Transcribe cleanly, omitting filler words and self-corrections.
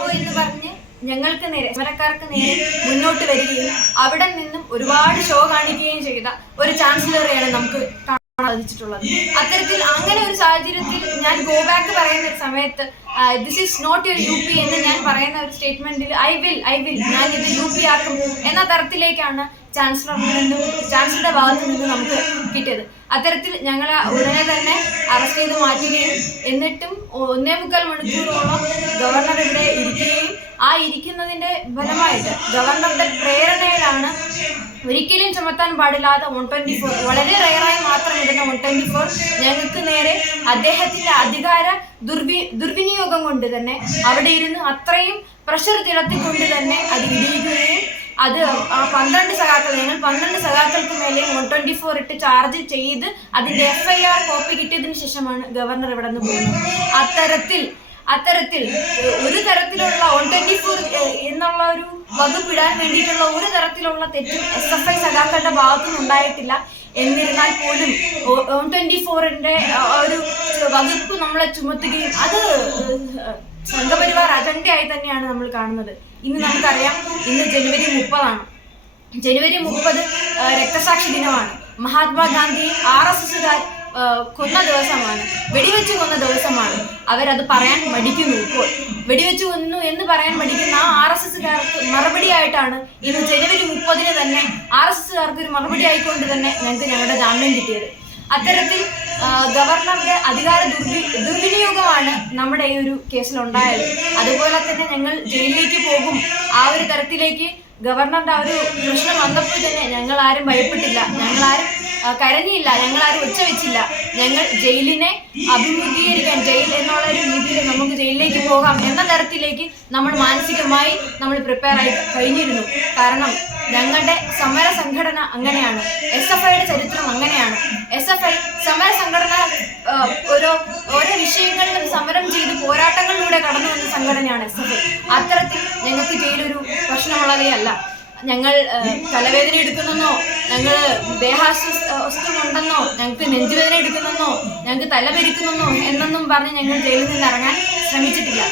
Bravo എന്ന് പറഞ്ഞ് ഞങ്ങൾക്ക് നേരെ സമരക്കാർക്ക് നേരെ മുന്നോട്ട് വരികയും അവിടെ നിന്നും ഒരുപാട് ഷോ കാണിക്കുകയും ചെയ്ത ഒരു ചാൻസലറെയാണ് നമുക്ക് കാണാൻ സാധിച്ചിട്ടുള്ളത്. അത്തരത്തിൽ അങ്ങനെ ഒരു സാഹചര്യത്തിൽ ഞാൻ ഗോ ബാക്ക് പറയുന്ന ഒരു സമയത്ത് this is not your UP എന്ന് ഞാൻ പറയുന്ന ഒരു സ്റ്റേറ്റ്മെന്റിൽ ഐ വിൽ ഞാൻ ഇത് UP ആക്കും എന്ന തരത്തിലേക്കാണ് ചാൻസലറുടെ ഭാഗത്ത് നിന്ന് നമുക്ക് കിട്ടിയത്. അത്തരത്തിൽ ഞങ്ങൾ ഉടനെ തന്നെ അറസ്റ്റ് ചെയ്ത് മാറ്റുകയും എന്നിട്ടും 1.25 മണിക്കൂറോളം ഗവർണർ ഇവിടെ ഇരിക്കുകയും ആ ഇരിക്കുന്നതിന്റെ ഫലമായിട്ട് ഗവർണറുടെ പ്രേരണയിലാണ് ഒരിക്കലും ചുമത്താൻ പാടില്ലാത്ത 124 വളരെ റയറായി മാത്രം ഇടുന്ന 124 ഞങ്ങൾക്ക് നേരെ അദ്ദേഹത്തിന്റെ അധികാര ദുർവിനിയോഗം കൊണ്ട് തന്നെ അവിടെ ഇരുന്ന് അത്രയും പ്രഷർ ചെലുത്തിക്കൊണ്ട് തന്നെ അത് ഇടിയുകയും അത് 12 സഖാക്കൾ ഞങ്ങൾ 12 സഖാക്കൾക്ക് മേലെ 124 ഇട്ട് ചാർജ് ചെയ്ത് അതിന്റെ FIR കോപ്പി കിട്ടിയതിനു ശേഷമാണ് ഗവർണർ ഇവിടെ നിന്ന് പോകുന്നത്. അത്തരത്തിൽ ഒരു തരത്തിലുള്ള 124 എന്നുള്ള ഒരു വകുപ്പിടാൻ വേണ്ടിയിട്ടുള്ള ഒരു തരത്തിലുള്ള തെറ്റും SFI സഖാക്കളുടെ ഭാഗത്തുനിന്ന് ഉണ്ടായിട്ടില്ല. എന്നിരുന്നാൽ പോലും 124ന്റെ ഒരു വകുപ്പ് നമ്മളെ ചുമത്തുകയും അത് സംഘപരിവാർ അജണ്ടയായി തന്നെയാണ് നമ്മൾ കാണുന്നത്. ഇന്ന് നമുക്കറിയാം, ഇന്ന് ജനുവരി 30 ജനുവരി 30 രക്തസാക്ഷി ദിനമാണ്. മഹാത്മാഗാന്ധി RSSകാർ കൊന്ന ദിവസമാണ്, വെടിവെച്ച് കൊന്ന ദിവസമാണ്. അവരത് പറയാൻ മടിക്കുന്നു. ഇപ്പോൾ വെടിവെച്ച് കൊന്നു എന്ന് പറയാൻ മടിക്കുന്ന ആ RSSകാർക്ക് മറുപടിയായിട്ടാണ് ഇന്ന് ജനുവരി 30 തന്നെ RSSകാർക്ക് ഒരു മറുപടി ആയിക്കൊണ്ട് തന്നെ ഞങ്ങൾക്ക് ഞങ്ങളുടെ ജാമ്യം കിട്ടിയത്. അത്തരത്തിൽ ഗവർണറുടെ അധികാര ദുർവിനിയോഗമാണ് നമ്മുടെ ഈ ഒരു കേസിലുണ്ടായത്. അതുപോലെ തന്നെ ഞങ്ങൾ ജയിലിലേക്ക് പോകും ആ ഒരു തരത്തിലേക്ക് ഗവർണറുടെ ആ ഒരു പ്രശ്നം വന്നപ്പോൾ തന്നെ ഞങ്ങൾ ആരും ഭയപ്പെട്ടില്ല, ഞങ്ങളാരും കരഞ്ഞില്ല, ഞങ്ങളാരും ഒച്ച വെച്ചില്ല. ഞങ്ങൾ ജയിലിനെ അഭിമുഖീകരിക്കാൻ, ജയിൽ എന്നുള്ള ഒരു രീതിയിൽ നമുക്ക് ജയിലിലേക്ക് പോകാം എന്ന തരത്തിലേക്ക് നമ്മൾ മാനസികമായി നമ്മൾ പ്രിപ്പയർ ആയി കഴിഞ്ഞിരുന്നു. കാരണം ഞങ്ങളുടെ സമര സംഘടന അങ്ങനെയാണ്, SFIയുടെ ചരിത്രം അങ്ങനെയാണ്. SFI സമര സംഘടന ഓരോ വിഷയങ്ങളിലും സമരം ചെയ്ത് പോരാട്ടങ്ങളിലൂടെ കടന്നു വന്ന സംഘടനയാണ് SFI. അത്തരത്തിൽ ഞങ്ങൾക്ക് ജയിലൊരു പ്രശ്നമുള്ളതേ അല്ല. ഞങ്ങൾ തലവേദന എടുക്കുന്നെന്നോ, ഞങ്ങൾ ദേഹാസ്വസ്ഥമുണ്ടെന്നോ, ഞങ്ങൾക്ക് നെഞ്ചുവേദന എടുക്കുന്നെന്നോ, ഞങ്ങൾക്ക് തലപെരിക്കുന്നെന്നോ എന്നൊന്നും പറഞ്ഞ് ഞങ്ങൾ ജയിലിൽ നിന്ന് ഇറങ്ങാൻ ശ്രമിച്ചിട്ടില്ല.